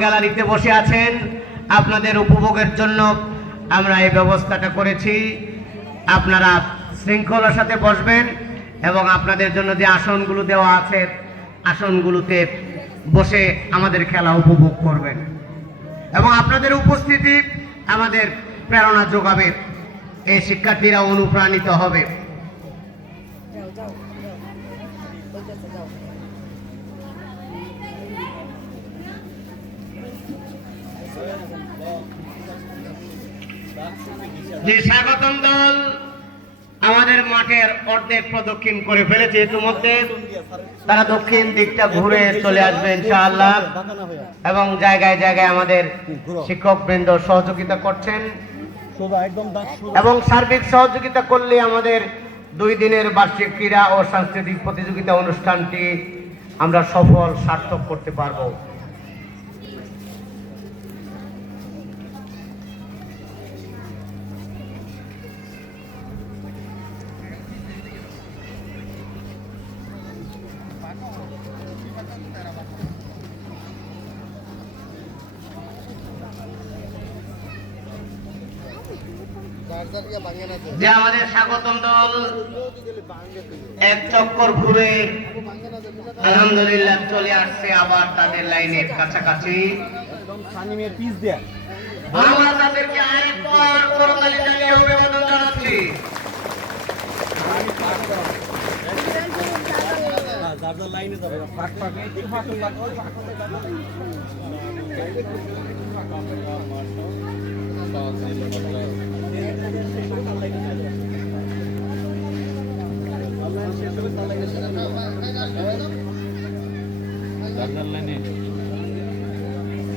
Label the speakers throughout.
Speaker 1: গ্যালারিতে বসে আছেন। আপনাদের উপভোগের জন্য আমরা এই ব্যবস্থাটা করেছি। আপনারা শৃঙ্খলার সাথে বসবেন এবং আপনাদের জন্য যে আসনগুলো দেওয়া আছে, আসনগুলোতে বসে আমাদের খেলা উপভোগ করবেন। এবং আপনাদের উপস্থিতি আমাদের প্রেরণা যোগাবে। এই শিক্ষার্থীরা অনুপ্রাণিত হবে। যে স্বাগতম দল আমাদের মাঠের অর্ধেক প্রদক্ষিণ করে ফেলেছে, ইতিমধ্যে তারা দক্ষিণ দিকটা ঘুরে চলে আসবে ইনশাআল্লাহ এবং জায়গায় জায়গায় আমাদের শিক্ষক বৃন্দ সহযোগিতা করছেন। এবং সার্বিক সহযোগিতা করলে আমাদের দুই দিনের বার্ষিক ক্রীড়া ও সাংস্কৃতিক প্রতিযোগিতা অনুষ্ঠানটি আমরা সফল সার্থক করতে পারব। যে আমাদের স্বাগতম দল, এক চক্কর ঘুরে আলহামদুলিল্লাহ চলে আসছে আবার তাদের লাইনের কাছাকাছি। আমরা তাদেরকে আরেকবার করতালি জানিয়ে অভিবাদন জানাচ্ছি।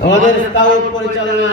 Speaker 1: আমাদের স্কাউট পরিচালনা